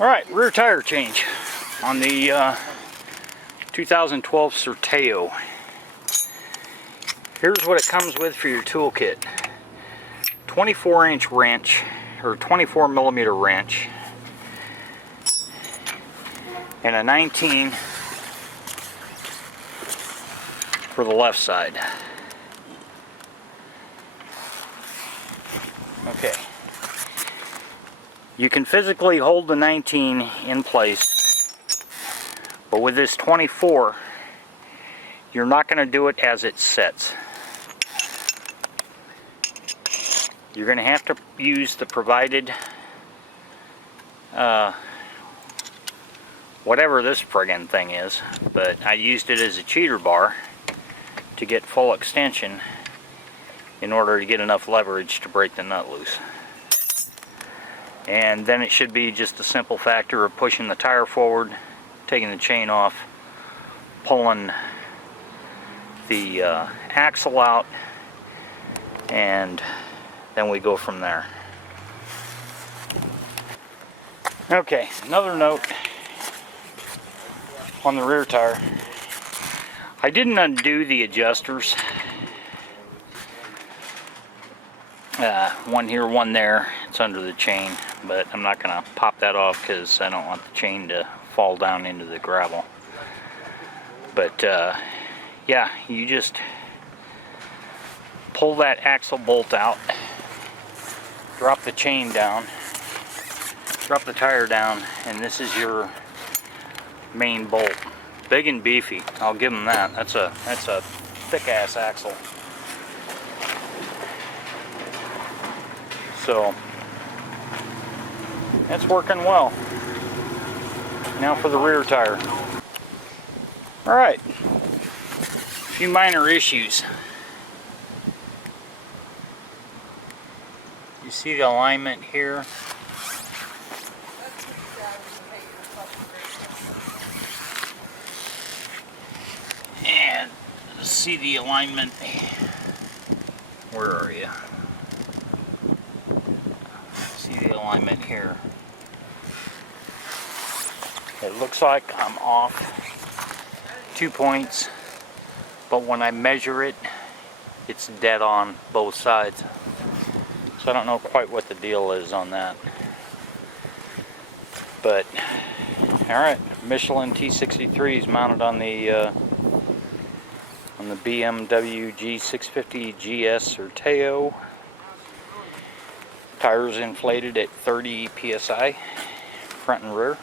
Alright, rear tire change on the 2012 Sertao. Here's what it comes with for your toolkit. 24-inch wrench, or 24mm wrench, and a 19 for the left side. Okay. You can physically hold the 19 in place, but with this 24, you're not going to do it as it sets. You're going to have to use the provided, whatever this friggin' thing is, but I used it as a cheater bar to get full extension in order to get enough leverage to break the nut loose. And then it should be just a simple factor of pushing the tire forward, taking the chain off, pulling the axle out, and then we go from there. Okay, another note on the rear tire. I didn't undo the adjusters. One here, one there. It's under the chain, but I'm not going to pop that off because I don't want the chain to fall down into the gravel. But yeah, you just pull that axle bolt out, drop the chain down, drop the tire down, and this is your main bolt. Big and beefy, I'll give them that. That's a thick ass axle. So that's working well. Now for the rear tire. Alright, a few minor issues. You see the alignment here? And see the alignment. Where are you? See the alignment here. It looks like I'm off 2 points, but when I measure it, it's dead on both sides. So I don't know quite what the deal is on that. But alright, Michelin T63 is mounted on the BMW G650 GS Sertao. Tires inflated at 30 psi, front and rear,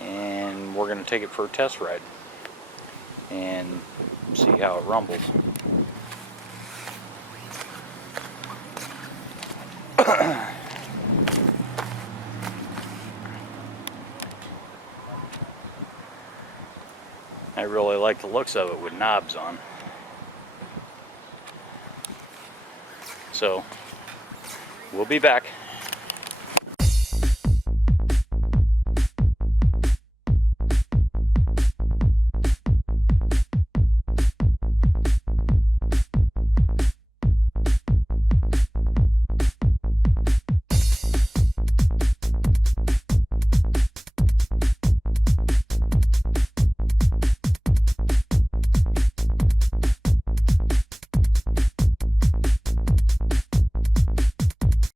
and we're going to take it for a test ride and see how it rumbles. I really like the looks of it with knobs on. So we'll be back.